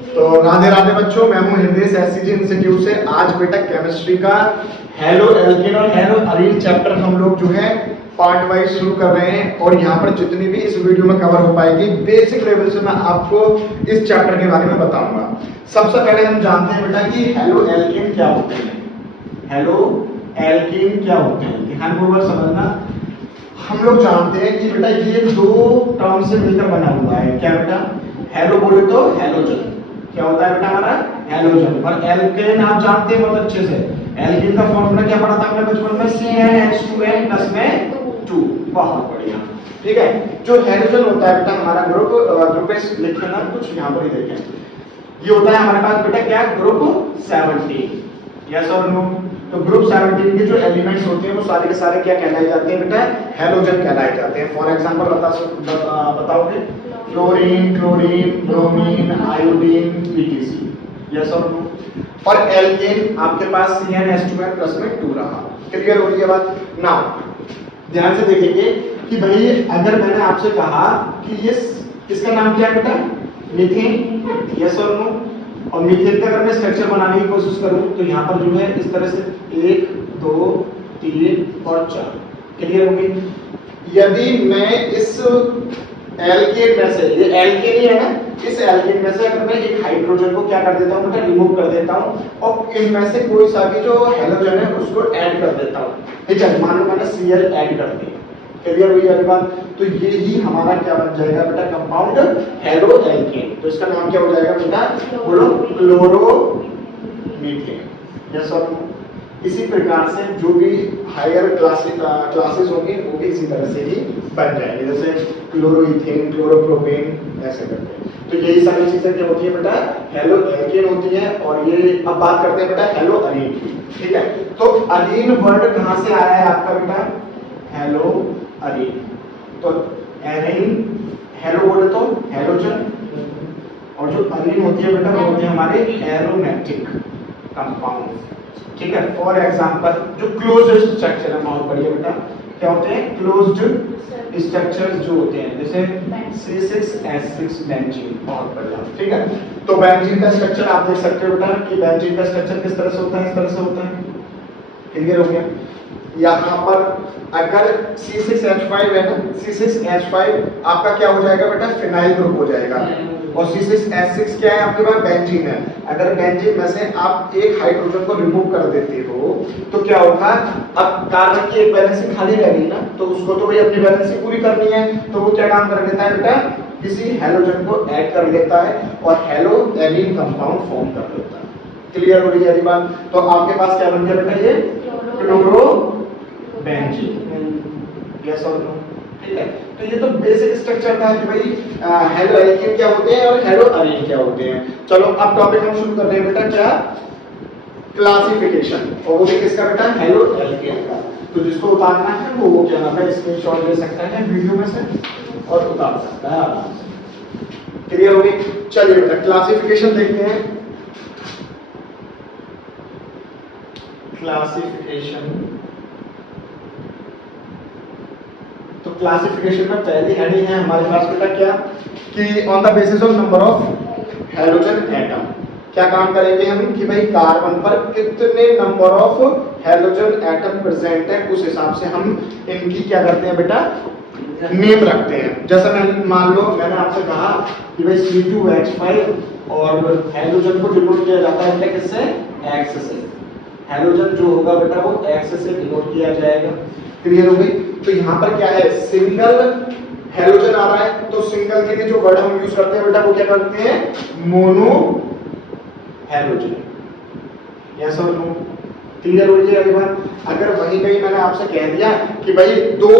तो राधे राधे बच्चों, मैं हूं हृदय एससीजी इंस्टीट्यूट से। आज बेटा केमिस्ट्री का हेलो एल्केन और हेलो अरीन चैप्टर हम लोग जो है पार्ट वाइज शुरू कर रहे हैं। और यहाँ पर जितनी भी इस वीडियो में कवर हो पाएगी बेसिक लेवल से मैं आपको इस चैप्टर के बारे में बताऊंगा। सबसे पहले हम जानते हैं बेटा कि हेलो एल्केन क्या होते हैं। हेलो एल्केन क्या होते हैं, ध्यानपूर्वक समझना। हम लोग जानते हैं कि बेटा ये दो टर्म से मिलकर बना हुआ है। क्या बेटा? हेलो बोले तो हेलोजन। क्या होता है बेटा हमारा? हेलोजन। और एल्केन आप जानते हैं बहुत अच्छे से। एल्केन का फॉर्मूला क्या पढ़ा था आपने बचपन में? CnH2n प्लस में 2। बहुत बढ़िया, ठीक है। जो हेलोजन होता है बेटा हमारा ग्रुप एस लिखे ना कुछ यहाँ पर ही देखें। ये होता है हमारे पास बेटा क्या? ग्रुप 17। यस और नो? तो ग्रुप 17 के जो एलिमेंट्स होते हैं वो सारे के सारे क्या कहलाए जाते हैं बेटा? हेलोजन कहलाए जाते हैं। फॉर एग्जांपल बताओगे? Fluorine, chlorine, bromine, iodine, PTC. Yes और नो? और एल्केन आपके पास CnH2n प्लस में 2 रहा। क्लियर हो रही है बात? नाउ ध्यान से देखेंगे कि भाई अगर मैंने आपसे कहा कि ये इसका नाम क्या है बेटा? मीथेन। यस और नो? और मीथेन का अगर मैं स्ट्रक्चर बनाने की कोशिश करूं तो यहाँ पर जो है इस तरह से 1 2 3 और 4। क्लियर हो गई? यदि मैं इस एल्केन में से, ये एल्केन ही है ना, इस एल्केन में से अगर मैं एक हाइड्रोजन को क्या कर देता हूँ बेटा? रिमूव कर देता हूँ और इनमें से कोई सा भी जो हेलोजन है उसको ऐड कर देता हूँ। ठीक है, मान लो मैंने Cl ऐड कर दी। क्लियर हुई अभी बात? तो ये ही हमारा क्या बन जाएगा बेटा? Compound halo alkane. तो इसका नाम क्या हो जाएगा बेटा? बोलो, क्लोरोमीथेन। यस और नो? इसी प्रकार से जो भी हायर क्लासेस होंगी वो भी इसी तरह से ही बन जाएंगे, जैसे क्लोरोइथेन, क्लोरोप्रोपेन, ऐसे करके। तो यही सारी चीजें क्या होती है बेटा? हेलो एल्केन होती है। और ये अब बात करते हैं बेटा हेलो अरीन की। ठीक है, तो अरीन वर्ड कहाँ से आया है आपका बेटा? हेलो अरीन। तो एरीन, हेलो बोले तो हेलोजन, और जो अरीन होती है बेटा वो होती है हमारे एरोमेटिक कंपाउंड। ठीक है, फॉर एग्जांपल जो क्लोज्ड स्ट्रक्चर है, बहुत बढ़िया बेटा, क्या होते हैं? क्लोज्ड स्ट्रक्चर्स जो होते हैं, जैसे C6H6 बेंजीन। बहुत बढ़िया, ठीक है। तो बेंजीन का स्ट्रक्चर आप देख सकते हो बेटा कि बेंजीन का स्ट्रक्चर किस तरह से होता है? इस तरह से होता है। क्लियर हो गया? यहाँ पर अगर C6H5 है ना, C6H5 आपका क्या हो जाएगा बेटा? फिनाइल ग्रुप हो जाएगा। और C6H6 क्या है आपके पास? बेंजीन है। अगर बेंजीन में से आप एक हाइड्रोजन को रिमूव कर देते हो तो क्या होगा? अब कार्बन की एक वैलेंसी खाली रह गई ना, तो उसको तो भाई अपनी वैलेंसी पूरी करनी है, तो वो क्या काम कर लेता है बेटा? किसी हेलोजन को ऐड कर लेता है और हेलो एरीन कंपाउंड फॉर्म कर लेता है। क्लियर हो रही है बात? तो आपके पास क्या बन गया बेटा? ये क्लोरो बेंजीन। यस और नो? ठीक है, तो ये तो बेसिक स्ट्रक्चर था कि भाई हेलो एल्केन क्या होते हैं और हेलो अरीन क्या होते हैं। चलो अब टॉपिक हम शुरू कर रहे हैं बेटा, क्या? क्लासिफिकेशन। और वो भी किसका बेटा? हेलो एल्केन का। तो जिसको उतारना है वो क्या नाम है? स्क्रीनशॉट ले सकता है वीडियो में से और उतार सकता है आराम से। क्लियर हो गई? चलिए बेटा क्लासिफिकेशन देखते हैं। क्लासिफिकेशन, तो क्लासिफिकेशन में पहली हेडिंग है हमारे पास बेटा क्या? कि on the basis of number of halogen atom. क्या काम करेंगे हम कि भाई कार्बन पर कितने number of halogen atom present है उस हिसाब से हम इनकी क्या करते हैं बेटा? नेम रखते हैं। जैसा मैं मान लो मैंने आपसे कहा कि भाई C2H5 और हेलोजन को डिनोट किया जाता है बेटा किससे? X से। हेलोजन जो होगा बेटा वो X से डिनोट किया जाएगा। क्लियर हो गई? तो यहाँ पर क्या है? सिंगल हेलोजन आ रहा है, तो सिंगल के लिए जो वर्ड हम यूज करते हैं बेटा वो क्या करते हैं? Mono halogen. यस और नो? क्लियर हो गई अभी बात? अगर वहीं कहीं मैंने आपसे कह दिया कि भाई दो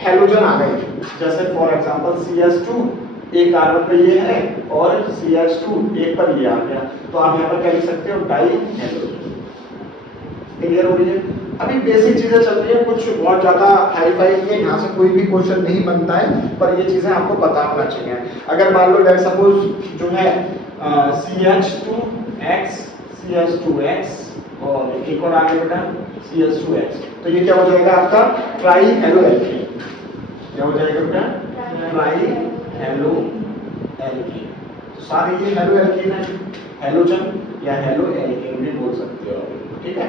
हेलोजन आ गए, जैसे फॉर एग्जांपल CH2 एक कार्बन पे ये है और CH2 एक पर ये आ गया, तो आप यहाँ पर क्या लिख सकते हो? Die halogen. क्लियर हो रही है? अभी बेसिक चीजें चल रही है, कुछ बहुत ज्यादा हाई फाई नहीं है, यहाँ से कोई भी क्वेश्चन नहीं बनता है, पर ये चीजें आपको पता होना चाहिए। अगर मान लो लेट सपोज जो है CH2X, CH2X और एक और आगे बेटा CH2X, तो ये क्या हो जाएगा आपका? Try halo alkane. क्या हो जाएगा बेटा? Try halo alkane. सारे ये हेलो एल्केन है, हेलोजन या हेलो एल्केन भी बोल सकते हो, ठीक है।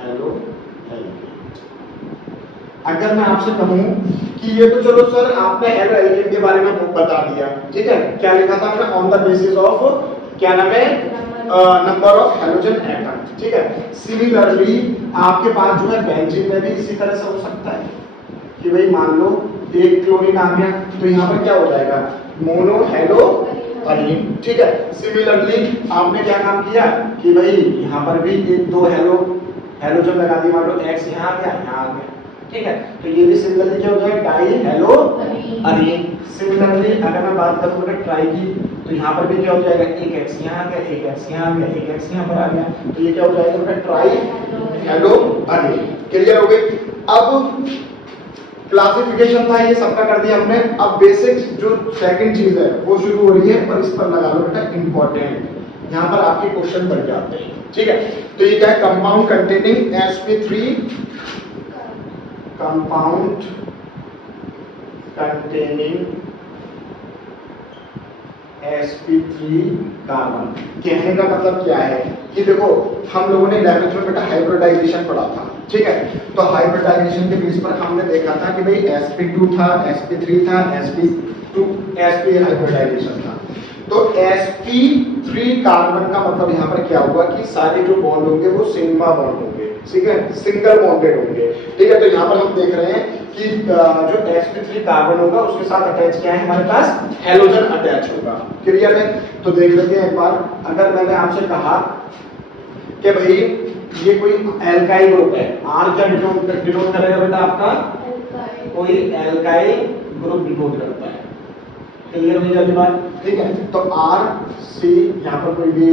Halo alkane. अगर मैं आपसे कहूं कि ये तो चलो सर आपने हेलो एल्केन के बारे में बता दिया, ठीक है, क्या लिखा था हमने, ऑन द बेसिस ऑफ क्या नाम है, नंबर ऑफ हेलोजन एटम, ठीक है। सिमिलरली आपके पास जो है बेंजीन में भी इसी तरह से हो सकता है कि भाई मान लो एक क्लोरीन आ गया तो यहाँ पर क्या हो जाएगा, मोनो हेलो अरीन, ठीक है। सिमिलरली आपने क्या काम किया कि भाई यहाँ पर भी एक दो हेलोजन लगा दी, मान लो एक्स यहाँ आ गया, यहाँ आ गया, ठीक है। तो ये भी सिमिलरली क्या हो जाएगा, डाई हेलो अरीन। सिमिलरली अगर मैं बात करूँ ट्राई की, तो यहाँ पर भी क्या हो जाएगा, एक एक्स यहाँ आ गया, एक एक्स यहाँ आ गया, एक एक्स यहाँ पर आ गया, तो ये क्या हो जाएगा, ट्राई हेलो अरीन। क्लियर हो गई। अब क्लासिफिकेशन था ये सबका कर दिया हमने। अब बेसिक जो सेकंड चीज है वो शुरू हो रही है, पर इस पर लगा लो बेटा इंपॉर्टेंट, यहाँ पर आपके क्वेश्चन बन जाते हैं, ठीक है। तो ये क्या है, compound containing sp3, compound containing sp3 carbon. कहने का मतलब क्या है कि देखो हम लोगों ने 11th में बेटा हाइब्रिडाइजेशन पढ़ा था, ठीक है। तो हाइब्रिडाइजेशन के बेस पर हमने देखा था कि भाई sp2 था, sp3 था, sp हाइब्रिडाइजेशन था। तो sp3 कार्बन का मतलब यहाँ पर क्या होगा कि सारे जो बॉन्ड होंगे वो सिग्मा बॉन्ड होंगे, ठीक है, सिंगल बॉन्डेड होंगे, ठीक है। तो यहाँ पर हम देख रहे हैं कि जो sp3 कार्बन होगा उसके साथ अटैच क्या है, हमारे पास हेलोजन अटैच होगा। क्लियर है। तो देख लेते हैं एक बार, अगर मैंने आपसे कहा कि भाई ये कोई एल्काइल ग्रुप है, आर क्या डिनोट करेगा बेटा आपका, कोई एल्काइल ग्रुप डिनोट करता है। क्लियर हो जाएगी बात, ठीक है। तो आर सी यहाँ पर कोई भी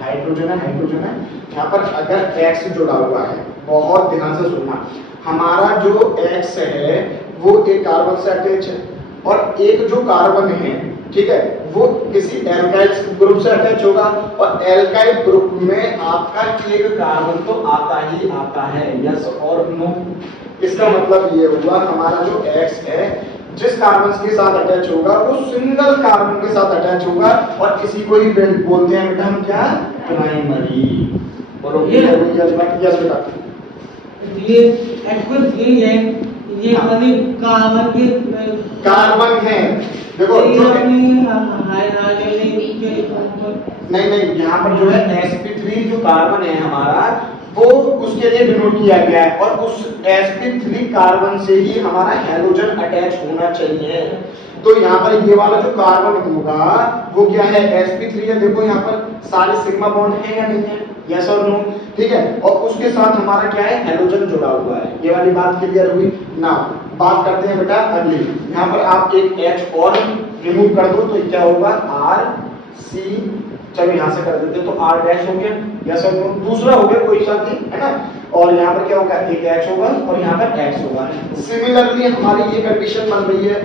हाइड्रोजन है, यहाँ पर अगर एक्स जुड़ा हुआ है, बहुत ध्यान से सुनना, हमारा जो एक्स है वो एक कार्बन से अटैच है और एक जो कार्बन है, ठीक है, वो किसी एल्काइल ग्रुप से अटैच होगा, और एल्काइल ग्रुप में आपका एक कार्बन तो आता ही आता है, यस और नो। इसका मतलब ये हुआ हमारा जो एक्स है जिस कार्बन के साथ अटैच होगा वो सिंगल कार्बन के साथ अटैच होगा, और इसी को ही बोलते हैं बेटा हम क्या, प्राइमरी। बोलो यस बेटा। ये एक्चुअल थ्री है, ये खाली कार्बन है, देखो जो नहीं यहाँ पर जो है sp3 जो कार्बन है हमारा वो उसके लिए डिनोट किया गया है, और उस sp3 कार्बन से ही हमारा हेलोजन अटैच होना चाहिए। तो यहाँ पर ये वाला जो कार्बन होगा वो क्या है, sp3 है, देखो यहाँ पर सारे सिग्मा बॉन्ड है या नहीं है, यस और नो, ठीक है। और उसके साथ हमारा क्या है, हेलोजन जुड़ा हुआ है। ये वाली बात क्लियर हुई ना। बात करते हैं बेटा अगली, यहाँ पर आप एक H और रिमूव कर दो तो क्या होगा, आर सी, चलो यहाँ से कर देते हैं, तो आर डैश हो गया, यस और नो। दूसरा हो गया कोई सा नहीं है ना, और यहाँ पर क्या होगा, एक H होगा और यहाँ पर X होगा। सिमिलरली हमारी ये कंडीशन बन रही है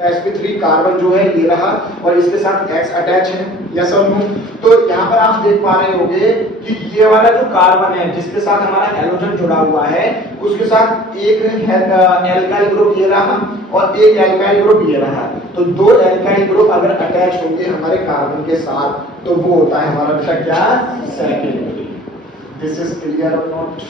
sp3 कार्बन जो है ये रहा, और इसके साथ X अटैच है, यस और नो। तो यहाँ पर आप देख पा रहे होंगे कि ये वाला जो कार्बन है जिसके साथ हमारा हेलोजन जुड़ा हुआ है उसके साथ एक एल्काइल ग्रुप ये रहा और एक एल्काइल ग्रुप ये रहा। तो दो एल्काइल ग्रुप अगर अटैच होंगे हमारे कार्बन के साथ तो वो होता है हमारा बेटा क्या, सेकेंडरी। दिस इज क्लियर और नॉट,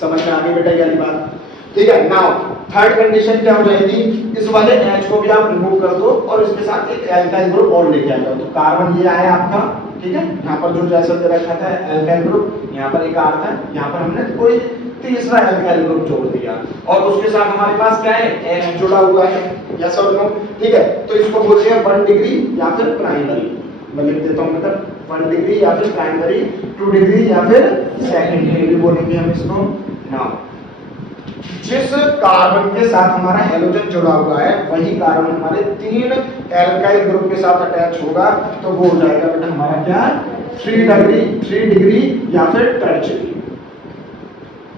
समझ में आ गई बेटा ये बात, ठीक है। नाउ थर्ड कंडीशन क्या हो जाएगी, इस वाले H को भी आप रिमूव कर दो और इसके साथ एक एल्काइल ग्रुप और लेके आ जाओ। तो कार्बन ये आया आपका, ठीक है, यहाँ पर जो जैसा दे रखा था एल्काइल ग्रुप, यहाँ पर एक R था, यहाँ पर हमने कोई तीसरा एल्काइल ग्रुप जोड़ दिया, और उसके साथ हमारे पास क्या है, H जुड़ा हुआ है, यस और नो, ठीक है। तो इसको बोलते हैं 1 डिग्री या फिर प्राइमरी। मैं लिख देता हूँ मतलब 1 डिग्री या फिर प्राइमरी, 2 डिग्री या फिर सेकेंडरी भी बोलेंगे हम इसको। नाउ जिस कार्बन के साथ हमारा हेलोजन जुड़ा हुआ है वही कार्बन हमारे 3 एल्काइल ग्रुप के साथ अटैच होगा, तो वो हो जाएगा बेटा हमारा क्या, 3 डिग्री या फिर टर्शियरी,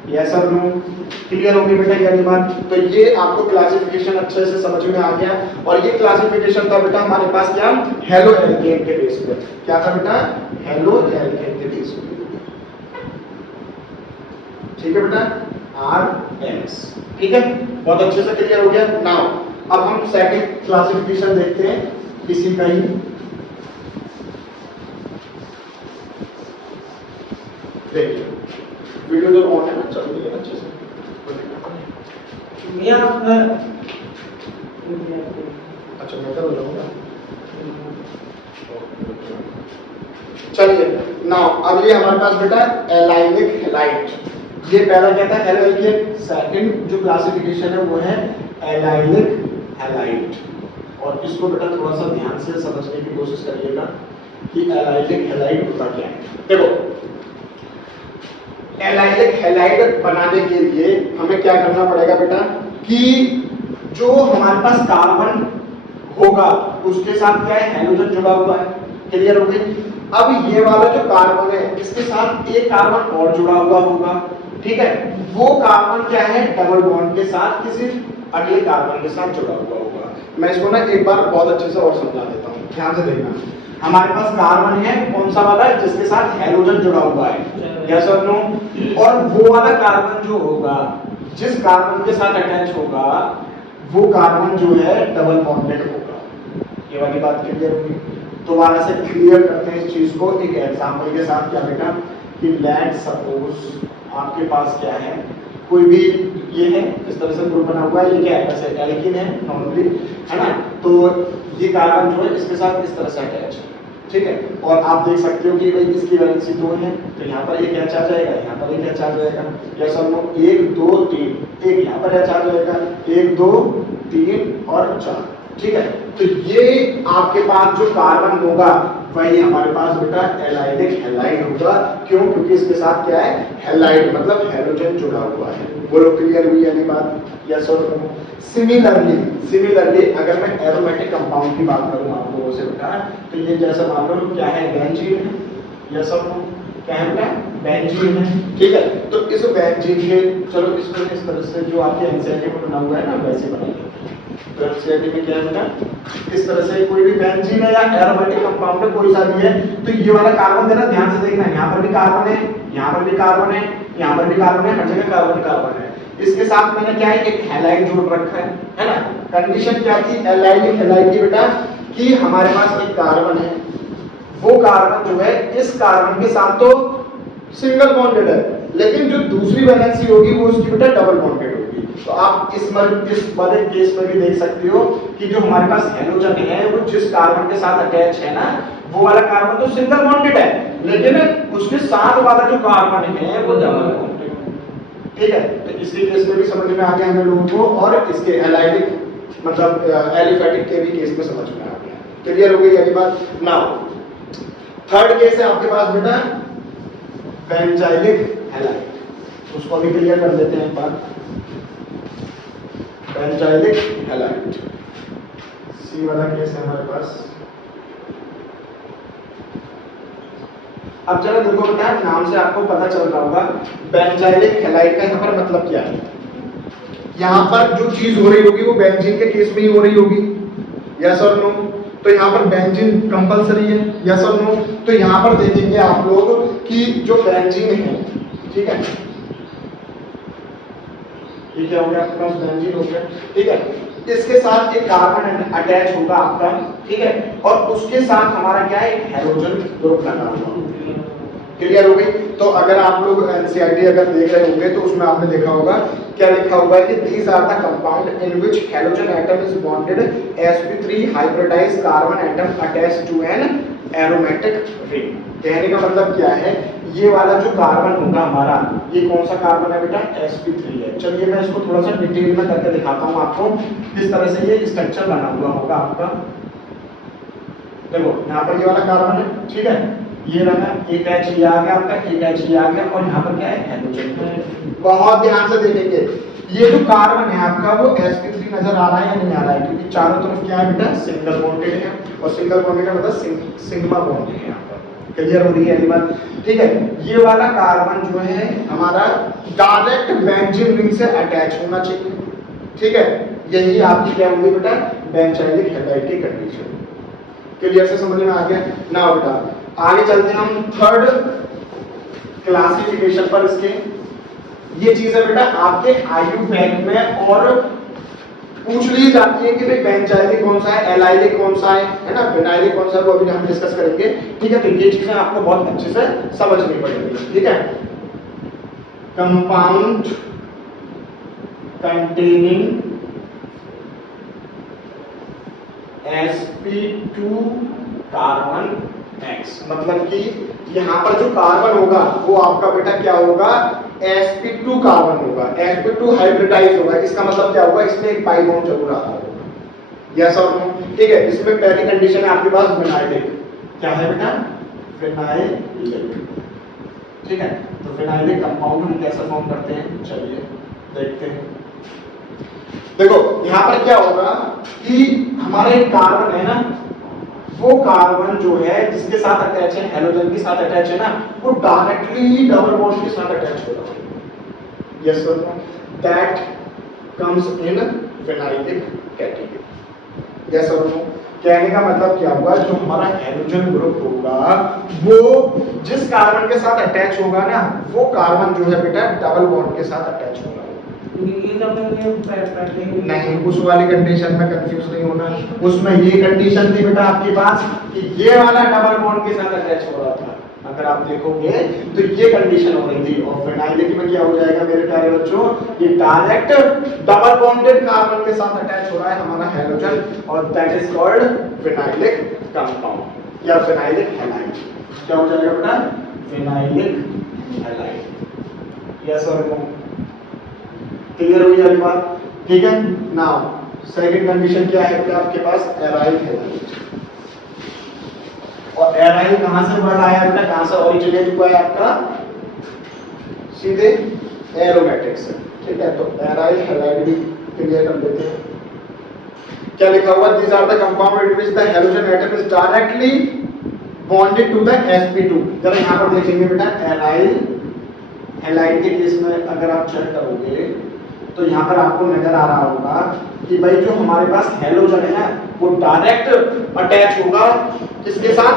यस और नो। क्लियर होगी बेटा ये बात। तो ये आपको क्लासिफिकेशन अच्छे से समझ में आ गया, और ये क्लासिफिकेशन था बेटा हमारे पास क्या, हेलो एल्केन के बेस पर। क्या था बेटा, हेलो एल्केन के बेस पर, ठीक है बेटा। RS। ठीक है, बहुत अच्छे से क्लियर हो गया। नाउ अब हम सेकंड क्लासिफिकेशन देखते हैं इसी का ही। देखिए वीडियो जो ऑन है ना, चल रही है अच्छे से। भैया अच्छा मैं कर लूंगा। चलिए नाउ अब ये हमारे पास बेटा एलाइनिक हैलाइड। ये पहला कहता है एल्केन, सेकंड जो क्लासिफिकेशन है वो है एलाइनिक हैलाइड। और इसको बेटा थोड़ा सा ध्यान से समझने की कोशिश करिएगा कि एलाइनिक हैलाइड होता क्या है। देखो एलाइनिक हैलाइड बनाने के लिए हमें क्या करना पड़ेगा बेटा कि जो हमारे पास कार्बन होगा उसके साथ क्या है, हाइड्रोजन जुड़ा हुआ है। क्लियर हो गई। अब ये वाला जो कार्बन है इसके साथ एक कार्बन और जुड़ा हुआ होगा। ठीक है, वो कार्बन क्या है, डबल बॉन्ड के साथ किसी अगले कार्बन के साथ जुड़ा हुआ होगा। मैं इसको ना एक बार बहुत अच्छे से और समझा देता हूँ, ध्यान से देखना। हमारे पास कार्बन है कौन सा वाला, जिसके साथ हाइड्रोजन जुड़ा हुआ है, यस और नो। और वो वाला कार्बन जो होगा, जिस कार्बन के साथ अटैच होगा, वो कार्बन जो है डबल बॉन्डेड होगा। ये वाली बात क्लियर होगी। दोबारा से क्लियर करते हैं इस चीज को एक एग्जांपल के साथ। क्या बेटा कि लेट सपोज आपके पास क्या है, कोई भी ये है इस तरह से ग्रुप बना हुआ है, ये क्या है, वैसे एल्कीन है नॉर्मली, है ना। तो ये कार्बन जो है इसके साथ इस तरह से अटैच है। ठीक है, और आप देख सकते हो कि भाई इसकी वैलेंसी 2 है, तो यहाँ पर एक एच आ जाएगा, यहाँ पर एक एच आ जाएगा, या सब लोग 1 2 3, एक यहाँ पर एच आ जाएगा, 1 2 3 और 4। ठीक है, तो ये आपके पास जो कार्बन होगा वही हमारे पास बेटा एलाइनिक हैलाइड होगा। क्यों? क्योंकि इसके साथ क्या है, हैलाइड मतलब हाइड्रोजन जुड़ा हुआ है। बोलो क्लियर हुई यानी बात, यस और नो। सिमिलरली अगर मैं एरोमेटिक कंपाउंड की बात करूं आप लोगों से बेटा, तो ये जैसा मान लो क्या है, बेंजीन है, यस और नो। क्या है बेटा, बेंजीन है। ठीक है, तो इस बेंजीन के चलो इसको इस तरह से जो आपके एनसीईआरटी में बना हुआ है ना वैसे बनाइए। तो एनसीईआरटी में क्या है बेटा, इस तरह से कोई भी बेंजीन है या एरोमेटिक कंपाउंड है कोई सा भी है, तो ये वाला कार्बन देना, ध्यान से देखना, यहाँ पर भी कार्बन है, यहाँ पर भी कार्बन है, यहाँ पर भी कार्बन है, हर जगह कार्बन कार्बन है। इसके साथ मैंने क्या है, एक हैलाइड जोड़ रखा है ना। कंडीशन क्या थी एलाइनिक हैलाइड की बेटा, कि हमारे पास एक कार्बन है, वो कार्बन जो है इस कार्बन के साथ तो सिंगल बॉन्डेड है, लेकिन जो दूसरी वैलेंसी होगी वो उसकी बेटा डबल बॉन्डेड होगी। तो आप इस वाले केस में भी देख सकते हो कि जो हमारे पास हाइड्रोजन है वो जिस कार्बन के साथ अटैच है ना, वो वाला कार्बन तो सिंगल बॉन्डेड है, लेकिन उसके साथ वाला जो कार्बन है वो डबल बॉन्डेड। ठीक है, तो इसके केस में भी समझ में आ गया हमें लोगों को, और इसके एलाइनिक मतलब एलिफेटिक के भी केस में समझ में आ गया। क्लियर हो गई ये बात। नाउ थर्ड केस है आपके पास बेटा बेंजाइलिक हैलाइड, उसको भी क्लियर कर देते हैं एक बार। बेंजाइलिक हैलाइड सी वाला केस है हमारे पास। अब जरा देखो बेटा, नाम से आपको पता चल रहा होगा बेंजाइलिक हैलाइड का यहाँ पर मतलब क्या है। यहाँ पर जो चीज हो रही होगी वो बेंजीन के केस में ही हो रही होगी, यस और नो। तो यहाँ पर बेंजीन कंपलसरी है, यस और नो। तो यहाँ पर देखेंगे आप लोग कि जो बेंजीन है, ठीक है, ये क्या हो गया आपके पास, बेंजीन हो गया। ठीक है, इसके साथ एक कार्बन अटैच होगा आपका, ठीक है, और उसके साथ हमारा क्या है, एक हाइड्रोजन ग्रुप लगा हुआ। क्लियर हो गई। तो अगर आप लोग एनसीईआरटी अगर देख रहे होंगे तो उसमें आपने देखा होगा क्या लिखा हुआ है कि these are the compound in which halogen atom is bonded sp3 hybridized carbon atom attached to an aromatic ring। कहने का मतलब क्या है, ये वाला जो कार्बन होगा हमारा, ये कौन सा कार्बन है बेटा, sp3 है। चलिए मैं इसको थोड़ा सा डिटेल में करके दिखाता हूँ आपको, किस तरह से ये स्ट्रक्चर बना हुआ होगा आपका। देखो यहाँ पर ये वाला कार्बन है, ठीक है, ये रहा, एक एच ये आ गया आपका, एक एच ये आ गया, और यहाँ पर क्या है, हाइड्रोजन। बहुत ध्यान से देखेंगे, ये जो कार्बन है आपका वो sp3 नजर आ रहा है या नहीं आ रहा है, क्योंकि चारों तरफ क्या है बेटा, सिंगल बॉन्डेड है, और सिंगल बॉन्डेड का मतलब सिग्मा बॉन्ड है यहाँ पर। क्लियर हो रही है ये बात। ठीक है, ये वाला कार्बन जो है हमारा डायरेक्ट बेंजीन रिंग से अटैच होना चाहिए। ठीक है, यही आपकी क्या होगी बेटा, बेंजाइलिक हैलाइड की कंडीशन। क्लियर से समझ में आ गया ना बेटा। आगे चलते हैं हम थर्ड क्लासिफिकेशन पर इसके। ये चीज है बेटा आपके आयु पैक में, और पूछ ली जाती है कि भाई बेंजाइलिक कौन सा है, एलाइलिक कौन सा है ना, विनाइलिक कौन सा है, वो अभी हम डिस्कस करेंगे। ठीक है, तो ये चीजें आपको बहुत अच्छे से समझनी पड़ेगी। ठीक है, compound containing sp2 carbon X, मतलब कि यहां पर जो कार्बन होगा वो आपका बेटा क्या होगा, sp2 कार्बन होगा, sp2 हाइब्रिडाइज होगा। इसका मतलब क्या होगा, इसमें एक पाई बॉन्ड जरूर आता होगा। यस और नो? ठीक है, इसमें पहली कंडीशन है आपके पास विनाइलिक। क्या है बेटा, विनाइलिक। ठीक है, तो विनाइलिक कंपाउंड हम कैसे फॉर्म करते हैं, चलिए देखते हैं। देखो यहां पर क्या होगा कि हमारा एक कार्बन है ना, वो कार्बन जो है जिसके साथ अटैच है, हैलोजन के साथ अटैच है ना, वो डायरेक्टली डबल बॉन्ड के साथ अटैच हो रहा है। Yes sir, that comes in vinylic category. Yes sir, कहने का मतलब क्या हुआ, जो हमारा हैलोजन ग्रुप होगा वो जिस कार्बन के साथ अटैच होगा ना, वो कार्बन जो है बेटा डबल बॉन्ड के साथ अटैच होगा। नहीं, उस वाली कंडीशन में कंफ्यूज नहीं होना। उसमें ये कंडीशन थी बेटा आपके पास कि ये वाला डबल बॉन्ड के साथ अटैच हो रहा था। अगर आप देखोगे तो ये कंडीशन हो रही थी, और विनाइलिक में क्या हो जाएगा मेरे प्यारे बच्चों, ये डायरेक्ट डबल बॉन्डेड कार्बन के साथ अटैच हो रहा है हमारा हैलोजन, और that is called vinylic compound या विनाइलिक हैलाइड। क्या हो जाएगा बेटा, विनाइलिक हैलाइड। यस और नो? क्लियर हुई वाली बात? ठीक है, नाउ सेकंड कंडीशन क्या है बेटा आपके पास, एराइल हैलाइड। और एराइल कहां से वर्ड आया बेटा, कहां से ओरिजिनेट हुआ है आपका, सीधे एरोमेटिक से। ठीक है, तो एराइल हैलाइड भी क्लियर कर लेते हैं। क्या लिखा हुआ, these are the compound with which the halogen atom is directly bonded to the sp2। जरा यहां पर देखेंगे बेटा, एराइल हैलाइड के केस में अगर आप चेक करोगे तो यहाँ पर आपको नजर आ रहा होगा कि भाई जो हमारे पास हैलोजन है ना, वो डायरेक्ट अटैच होगा किसके साथ,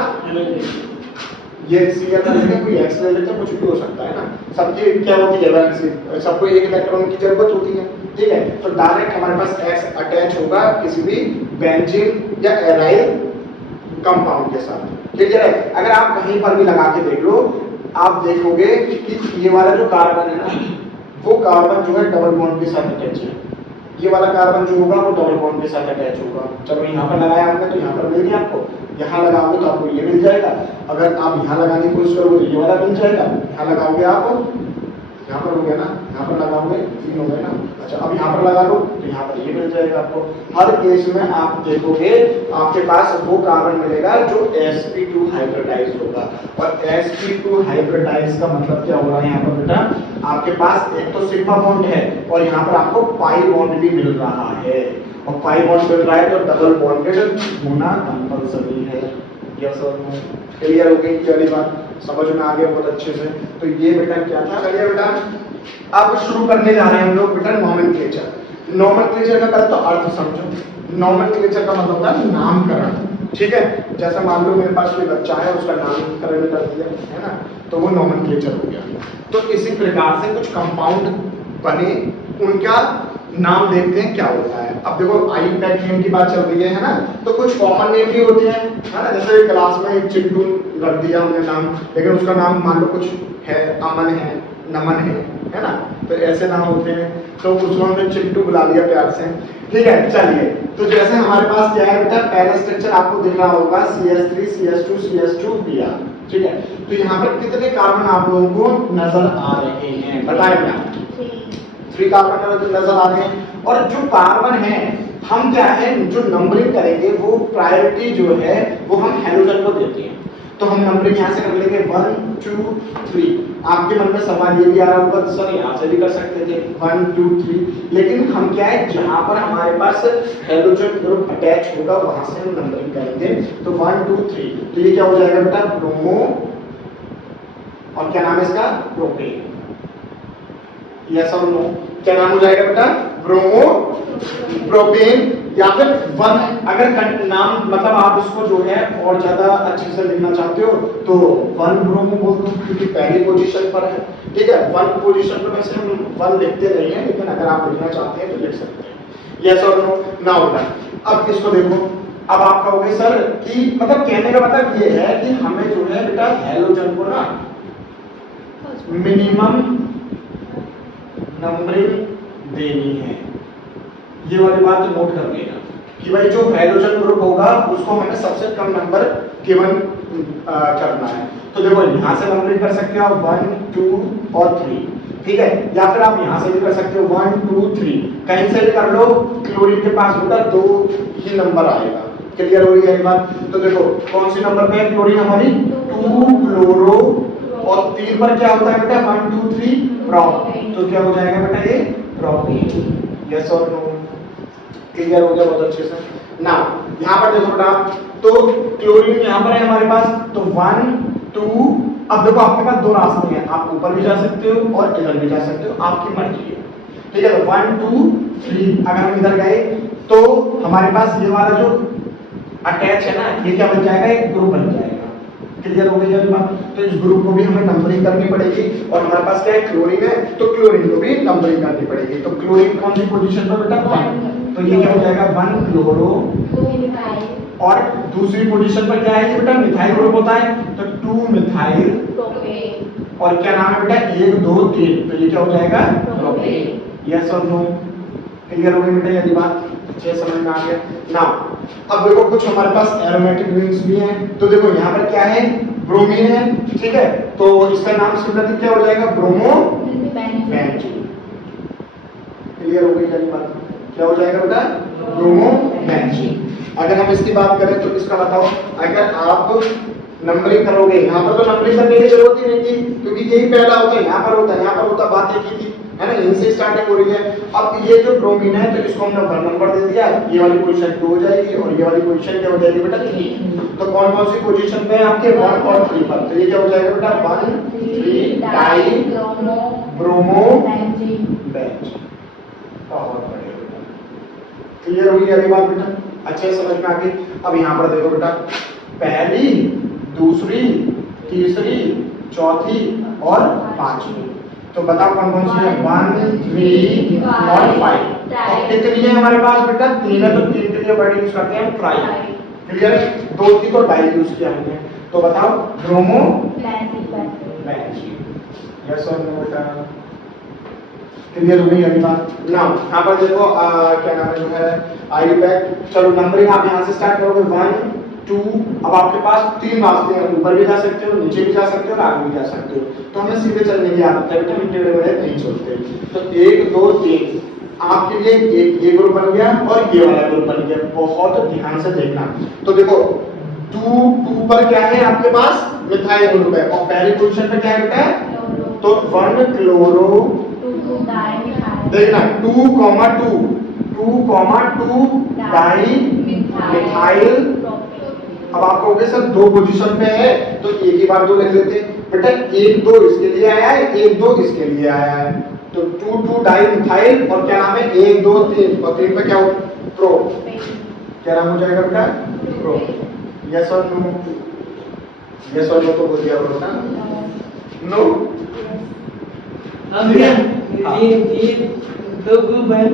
ये Cl है, कोई एक्स ले लेते कुछ भी हो सकता है ना, सबकी क्या होती है वैलेंसी, सबको एक इलेक्ट्रॉन की जरूरत होती है। ठीक है, तो डायरेक्ट हमारे पास एक्स अटैच होगा किसी भी बेंजीन या एराइल कंपाउंड के साथ। ठीक है, अगर आप कहीं पर भी लगा के देख लो, आप देखोगे कि ये वाला जो कार्बन है ना, वो कार्बन जो है डबल बॉन्ड के साथ अटैच है, ये वाला कार्बन जो होगा वो डबल बॉन्ड के साथ अटैच होगा। चलो यहाँ पर लगाया हमने तो यहाँ पर मिल गया आपको, यहाँ लगाओगे तो आपको ये मिल जाएगा, अगर आप यहाँ लगाने की कोशिश करोगे तो ये वाला मिल जाएगा, यहाँ लगाओगे आप, यहाँ पर हो गया ना, यहाँ पर लगाओगे तीन हो गए ना, अच्छा अब यहाँ पर लगा लो तो यहाँ पर ये मिल जाएगा आपको। हर केस में आप देखोगे आपके पास वो कार्बन मिलेगा जो sp2 हाइब्रिडाइज होगा, और sp2 हाइब्रिडाइज का मतलब क्या हो रहा है यहाँ पर बेटा, आपके पास एक तो सिग्मा बॉन्ड है और यहाँ पर आपको पाई बॉन्ड भी मिल रहा है, और पाई बॉन्ड मिल रहा है तो डबल बॉन्डेड होना कंपल्सरी है। यस और नो? क्लियर हो गई पहली बात, समझ में आ गया बहुत अच्छे से। तो ये बेटा क्या था, चलिए बेटा अब शुरू करने जा रहे हैं हम लोग बेटा नोमेनक्लेचर। नोमेनक्लेचर का पहले तो अर्थ समझो। नोमेनक्लेचर का मतलब होता है नामकरण। ठीक है, जैसा मान लो मेरे पास कोई बच्चा है, उसका नामकरण कर दिया है ना, तो वो नोमेनक्लेचर हो गया। तो इसी प्रकार से कुछ कंपाउंड बने, उनका नाम देखते हैं क्या होता है। अब देखो आई पैक नेम की बात चल रही है ना, तो कुछ कॉमन नेम भी होते हैं, है ना, जैसे क्लास में एक चिंटू रख दिया हमने नाम, लेकिन उसका नाम मान लो कुछ है, अमन है, नमन है ना, तो ऐसे नाम होते हैं, तो उसको हमने चिंटू बुला लिया प्यार से। ठीक है, चलिए तो जैसे हमारे पास क्या है बेटा, पहला स्ट्रक्चर आपको दिख रहा होगा CH3 CH2 CH2 Br। ठीक है, तो यहाँ पर कितने कार्बन आप लोगों को नजर आ रहे हैं, बताएं क्या, 3 कार्बन नजर आ रहे हैं। और जो कार्बन है हम क्या है, जो नंबरिंग करेंगे वो प्रायोरिटी जो है वो हम हैलोजन को देते हैं, तो हम नंबरिंग यहाँ से कर लेंगे 1 2 3। आपके मन में सवाल ये भी आ रहा होगा सर यहाँ से भी कर सकते थे 1 2 3, लेकिन हम क्या है, जहां पर हमारे पास हैलोजन ग्रुप अटैच होगा वहां से हम नंबरिंग करेंगे, तो 1 2 3। तो ये क्या हो जाएगा बेटा, ब्रोमो, और क्या नाम है इसका, प्रोपेन। यस और नो? क्या नाम हो जाएगा बेटा, ब्रोमो प्रोपेन या फिर वन, अगर नाम मतलब आप इसको जो है और ज्यादा अच्छे से लिखना चाहते हो तो वन ब्रोमो बोल दो, क्योंकि पहली पोजीशन पर है, ठीक है। वन पोजीशन पर वैसे हम वन लिखते नहीं है, लेकिन अगर आप लिखना चाहते हैं तो लिख सकते हैं। यस और नो, नाउ डन। अब इसको देखो, अब आप कहोगे सर कि मतलब कहने का मतलब ये है कि हमें जो है बेटा हैलोजन को ना मिनिमम नंबरिंग देनी है। ये वाली बात नोट कर लेना कि भाई जो हैलोजन ग्रुप होगा उसको हमें सबसे कम नंबर गिवन करना है। तो देखो यहाँ से नंबरिंग कर सकते हो आप 1 2 और 3, ठीक है, या फिर आप यहाँ से भी कर सकते हो 1 2 3, कहीं से भी कर लो। क्लोरीन के पास बेटा 2 ही नंबर आएगा। क्लियर हो गई है बात? तो देखो कौन सी नंबर पे है क्लोरीन हमारी, 2 क्लोरो, और 3 पर क्या होता है बेटा 1 2 3 प्रोप, तो क्या हो जाएगा बेटा ये प्रोपेन। यस और नो, क्लियर हो गया बहुत अच्छे से ना। यहाँ पर देखो बेटा, तो क्लोरीन यहाँ पर है हमारे पास, तो 1 2, अब देखो आपके पास दो रास्ते हैं, आप ऊपर भी जा सकते हो और इधर भी जा सकते हो, आपकी मर्जी है, ठीक है। 1 2 3 अगर हम इधर गए तो हमारे पास ये वाला जो अटैच है ना, ये क्या बन जाएगा, एक ग्रुप बन जाएगा। क्लियर हो गई है बात? तो इस ग्रुप को भी हमें नंबरिंग करनी पड़ेगी, और हमारे पास क्या है क्लोरीन है, तो क्लोरीन को भी नंबरिंग करनी पड़ेगी। तो क्लोरीन कौन सी पोजीशन पर बेटा 1, तो ये क्या हो जाएगा 1 क्लोरो, और दूसरी पोजीशन पर क्या है ये बेटा मिथाइल ग्रुप होता है, तो 2 मिथाइल प्रोपेन, और क्या नाम है बेटा 1 2 3, तो ये क्या हो जाएगा प्रोपेन। यस और नो, क्लियर हो गई बेटा ये बात? अच्छे समझ में आ गया ना। अब देखो कुछ हमारे पास एरोमेटिक रिंग्स भी हैं, तो देखो यहाँ पर क्या है ब्रोमीन है, ठीक है, तो इसका नाम सिंपली क्या हो जाएगा ब्रोमो बेंजीन। क्लियर हो गई ये बात? क्या हो जाएगा बेटा ब्रोमो बेंजीन। अगर हम इसकी बात करें तो इसका बताओ, अगर आप नंबरिंग करोगे, यहाँ पर तो नंबरिंग करने की जरूरत ही नहीं थी, क्योंकि यही पहला होता है, यहाँ पर होता है, यहाँ पर होता, बात एक ही थी, है ना, इनसे स्टार्टिंग हो रही है। अब ये जो ब्रोमीन है, तो इसको हमने 1 नंबर दे दिया, ये वाली पोजीशन 2 हो जाएगी, और ये वाली पोजीशन क्या हो जाएगी बेटा 3। तो कौन कौन सी पोजीशन पे है आपके 1 और 3 पर, तो ये क्या हो जाएगा बेटा 1 3 डाई ब्रोमो बेंजीन। बहुत बढ़िया बेटा, क्लियर हो गई अगली बात बेटा? अच्छे से समझ में आ गई। अब यहाँ पर देखो बेटा, पहली दूसरी तीसरी चौथी और पांचवी, तो बताओ कौन कौन सी है 1 3 और 5। और कितनी है हमारे पास बेटा 3 है, तो 3 के लिए वर्ड यूज करते हैं ट्राई। क्लियर? 2 की तो डाई यूज किया हमने, तो बताओ ब्रोमो बेंजीन। यस और नो बेटा? क्लियर हो गई अगली बात ना। यहाँ पर देखो क्या नाम है जो है आईयूपैक। चलो नंबरिंग आप यहाँ से स्टार्ट करोगे 1 2, अब आपके पास 3 रास्ते हैं, ऊपर भी जा सकते हो, नीचे भी जा सकते हो और आगे भी जा सकते हो, तो हमें सीधे चलने की आदत है बेटा, टेढ़े मेढ़े नहीं चलते। तो 1 2 3 आपके लिए एक ये ग्रुप बन गया और ये वाला ग्रुप बन गया, बहुत ध्यान से देखना। तो देखो 2 पर क्या है आपके पास मिथाइल ग्रुप है, और पहली पोजीशन पे क्या है बेटा, तो 1 क्लोरो, देखना 2 2 डाई मिथाइल। अब आप कहोगे सर 2 पोजीशन पे है, तो एक ही बार 2 लिख लेते बेटा, 1 2 इसके लिए आया है, 1 2 इसके लिए आया है, तो 2 2 डाई मिथाइल, और क्या नाम है 1 2 3, और 3 पे क्या हो प्रो, क्या नाम हो जाएगा बेटा प्रो। यस और नो? यस और नो तो बोल दिया बेटा, नो। अब ये 2 ग्रुप है,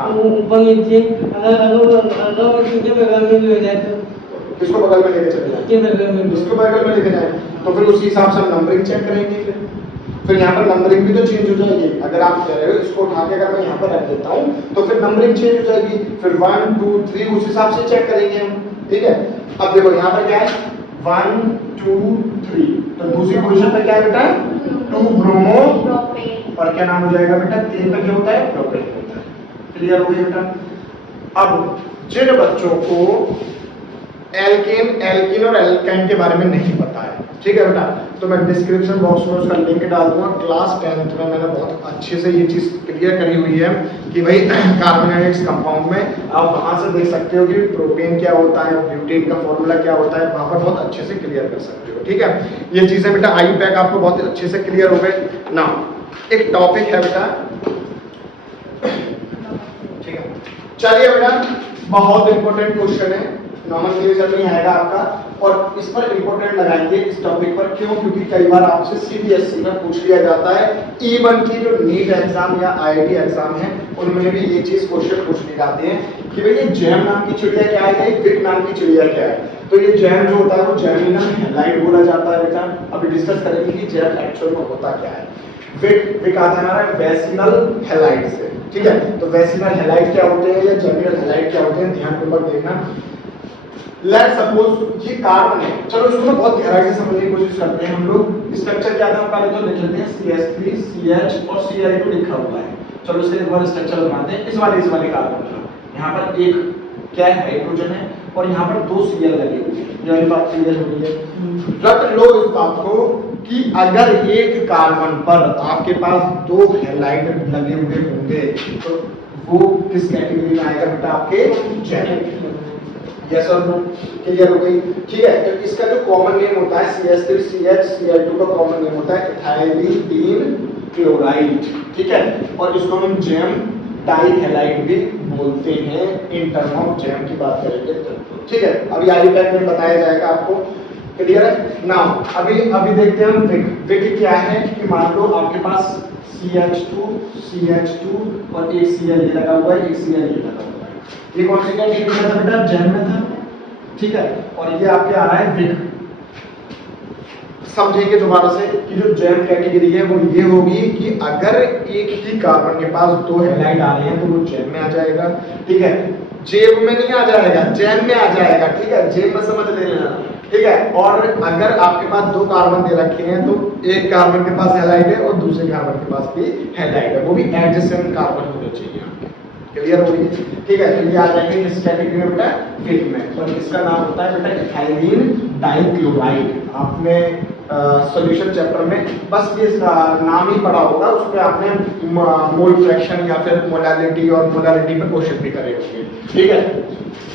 ऊपर नीचे, अगर नीचे बगल में भी हो जाए तो किसको बगल में लेके चले जाए, इसको बगल में लेके जाए, तो फिर उसी हिसाब से हम नंबरिंग चेक करेंगे। फिर यहाँ पर नंबरिंग भी तो चेंज हो जाएगी। अगर आप कह रहे हो इसको उठा के अगर मैं यहाँ पर रख देता हूँ, तो फिर नंबरिंग चेंज हो जाएगी, फिर 1 2 3 उस हिसाब से चेक करेंगे हम, ठीक है। अब देखो यहाँ पर क्या है 1 2 3, तो दूसरी पोजीशन पे क्या है बेटा 2 ब्रोमो, और क्या नाम हो जाएगा बेटा 3 पे क्या होता है प्रोपेन होता है। क्लियर हो गया बेटा? अब जिन बच्चों को एल्केन एल्कीन और एल्काइन के बारे में नहीं पता है, ठीक है बेटा, तो मैं डिस्क्रिप्शन बॉक्स में उसका लिंक डाल दूंगा। क्लास 10th में मैंने बहुत अच्छे से ये चीज़ क्लियर करी हुई है कि भाई कार्बोनाइड्स कंपाउंड में आप वहाँ से देख सकते हो कि प्रोपेन क्या होता है, ब्यूटेन का फॉर्मूला क्या होता है, वहाँ पर बहुत अच्छे से क्लियर कर सकते हो, ठीक है। ये चीज़ें बेटा आईयूपैक आपको बहुत अच्छे से क्लियर हो गए ना। एक टॉपिक है बेटा, ठीक है, चलिए बेटा बहुत इंपॉर्टेंट क्वेश्चन है, नॉमेनक्लेचर नहीं आएगा आपका, और इस पर इंपॉर्टेंट लगाएंगे इस टॉपिक पर। क्यों? क्योंकि कई बार आपसे सीबीएसई में पूछ लिया जाता है, इवन की जो नीट एग्जाम या आईआईटी एग्जाम है उनमें भी ये चीज क्वेश्चन पूछ ली जाती है कि भाई ये जैम नाम की चिड़िया क्या है, विक नाम की चिड़िया क्या है। तो ये जैम जो होता है वो जैमिनल हैलाइड बोला जाता है बेटा। अभी डिस्कस करेंगे कि जैम एक्चुअल में होता क्या है। विक आता है हमारा वेसिनल हैलाइड से, ठीक है। तो वेसिनल हैलाइड क्या होते हैं या जैमिनल हैलाइड क्या होते हैं, ध्यानपूर्वक देखना। लेट्स सपोज ये कार्बन है, चलो इसको ना बहुत गहराई से समझने की कोशिश करते हैं हम लोग। स्ट्रक्चर क्या था पहले तो लिख लेते हैं, CH3 CH और Cl2 लिखा हुआ है। चलो इसके एक बार स्ट्रक्चर बनाते हैं। इस वाले कार्बन का यहाँ पर एक क्या है, हाइड्रोजन है, और यहाँ पर 2 Cl लगे हुए हैं। ये वाली बात क्लियर हो गई है। रट लो इस बात को कि अगर एक कार्बन पर आपके पास 2 हैलाइड लगे हुए होंगे तो वो किस कैटेगरी में आएगा बेटा, आपके जैम। यस और नो, क्लियर हो गई? ठीक है। तो इसका जो कॉमन नेम होता है CH3 CH Cl2 का कॉमन नेम होता है इथाइलिन क्लोराइड, ठीक है। और इसको हम जैम डाइहैलाइड भी बोलते हैं इन टर्म ऑफ जैम की बात करेंगे तो, ठीक है। अभी आगे टाइम में बताया जाएगा आपको, क्लियर है ना। अभी देखते हैं हम विक क्या है कि मान लो आपके पास CH2 और एक Cl ये लगा हुआ है, एक Cl ये लगा हुआ है। ये कौन सी कैटेगरी में था बेटा, जैम में था, ठीक है। और ये आपके आ रहा है विक। समझेंगे दोबारा से कि जो जैम कैटेगरी है वो ये होगी कि अगर एक ही कार्बन के पास 2 हैलाइड आ रहे हैं तो वो जैम में आ जाएगा, ठीक है। जेब में नहीं आ जाएगा, जैम में आ जाएगा, ठीक है। जेब में समझ लेना, ठीक है। और अगर आपके पास 2 कार्बन दे रखे हैं तो एक कार्बन के पास हैलाइड है और दूसरे कार्बन के पास भी हैलाइड है, वो भी एडजेसेंट कार्बन होने चाहिए। क्लियर हो गई? ठीक है। तो ये आ जाएंगे इस कैटेगरी में बेटा विक में, और इसका नाम होता है बेटा इथाइलिन डाइक्लोराइड। आपने सॉल्यूशन चैप्टर में बस ये नाम ही पढ़ा होगा, उस पर आपने मोल फ्रैक्शन या फिर मोलालिटी और मोलालिटी पे क्वेश्चन भी करे होंगे, ठीक है।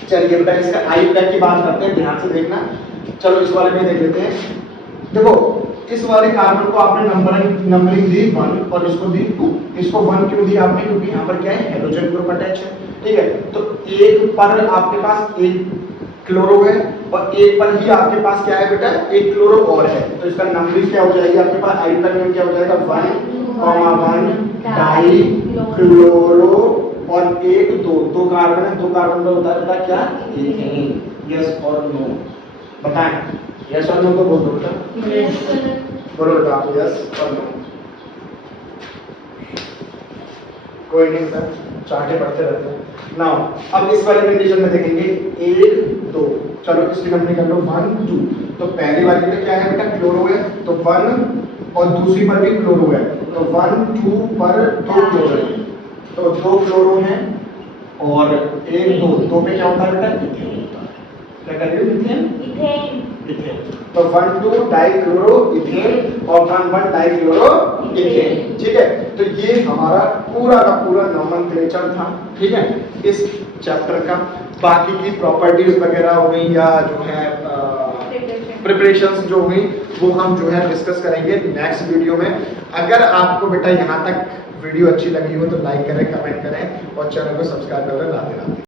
चलिए बेटा इसका आई पैक की बात करते हैं, ध्यान से देखना। चलो इस वाले में देख लेते हैं। देखो इस वाले कार्बन को आपने नंबरिंग दी 1 और इसको दी 2। इसको 1 क्यों दी आपने, क्योंकि यहाँ पर क्या है, हाइड्रोजन ग्रुप अटैच है, ठीक है। तो एक पर आपके पास एक क्लोरो है और एक पर ही आपके पास क्या है बेटा, एक क्लोरो और है। तो इसका नंबरिंग क्या हो जाएगी आपके पास, आई पैक में क्या हो जाएगा 1,1 डाई क्लोरो और एक 2 कार्बन है, 2 कार्बन का होता है बेटा क्या, इथेन। यस और नो बताएं, यस और नो तो बोल दो बेटा, बोलो बेटा आप यस और नो। कोई नहीं सर, चार्टे पढ़ते रहते हैं ना। अब इस वाले कंडीशन में देखेंगे 1 2, चलो इसकी नंबरिंग कर लो 1 2। तो पहली वाली में क्या है बेटा, क्लोरो है, तो 1 और दूसरी पर भी क्लोरो है, तो 1 2 पर 2 क्लोरो है, तो 2 क्लोरो हैं और 1 2 पे क्या होता है बेटा, इथेन होता है। क्या कर रहे हो, इथेन। तो 1 2 डाइक्लोरो इथेन और 1 1 डाइक्लोरो इथेन, ठीक है। तो ये हमारा पूरा का पूरा नॉमेनक्लेचर था, ठीक है, इस चैप्टर का। बाकी की प्रॉपर्टीज वगैरह हो गई या जो है प्रिपरेशंस जो हो गई वो हम जो है डिस्कस करेंगे नेक्स्ट वीडियो में। अगर आपको बेटा यहाँ तक वीडियो अच्छी लगी हो तो लाइक करें, कमेंट करें और चैनल को सब्सक्राइब करें। राधे राधे।